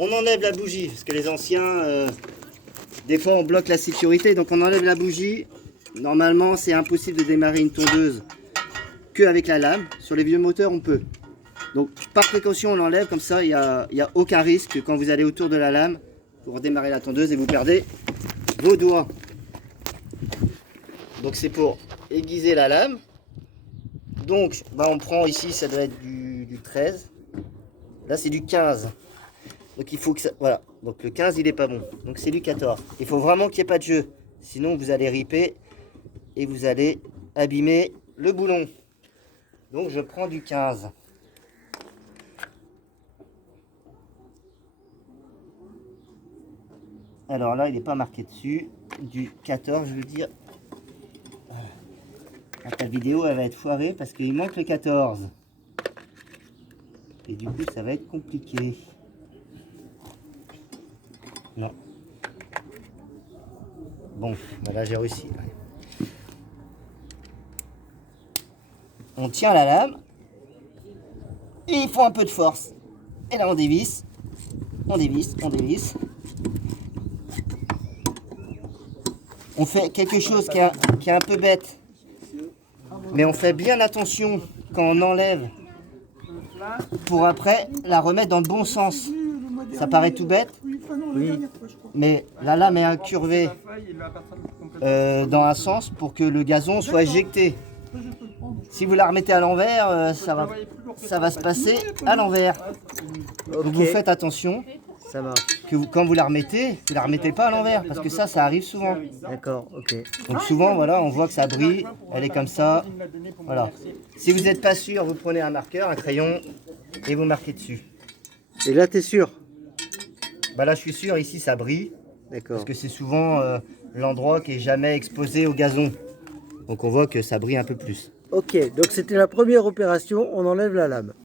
On enlève la bougie, parce que les anciens, des fois on bloque la sécurité, donc on enlève la bougie. Normalement c'est impossible de démarrer une tondeuse qu'avec la lame. Sur les vieux moteurs on peut. Donc par précaution on l'enlève, comme ça il n'y a aucun risque quand vous allez autour de la lame pour démarrer la tondeuse et vous perdez vos doigts. Donc c'est pour aiguiser la lame. Donc on prend ici, ça doit être du 13. Là c'est du 15. Donc il faut que ça... Voilà. Donc le 15 il est pas bon. Donc c'est du 14. Il faut vraiment qu'il n'y ait pas de jeu. Sinon vous allez riper et vous allez abîmer le boulon. Donc je prends du 15. Alors là il n'est pas marqué dessus. Du 14 je veux dire. Ah, ta vidéo elle va être foirée parce qu'il manque le 14. Et du coup ça va être compliqué. Non. Bon, ben là j'ai réussi. On tient la lame. Et il faut un peu de force. Et là on dévisse. On dévisse, on dévisse. On fait quelque chose qui est un peu bête. Mais on fait bien attention quand on enlève. Pour après la remettre dans le bon sens. Ça paraît tout bête. Oui. Mais la lame est incurvée dans un sens pour que le gazon soit éjecté. Si vous la remettez à l'envers, ça va se passer à l'envers. Donc vous faites attention. Ça marche. Que quand vous la remettez pas à l'envers parce que ça arrive souvent. D'accord, ok. Donc souvent, voilà, on voit que ça brille, elle est comme ça. Voilà. Si vous n'êtes pas sûr, vous prenez un marqueur, un crayon et vous marquez dessus. Et là, t'es sûr? Bah là, je suis sûr, ici ça brille. D'accord. Parce que c'est souvent l'endroit qui est jamais exposé au gazon. Donc on voit que ça brille un peu plus. Ok, donc c'était la première opération, on enlève la lame.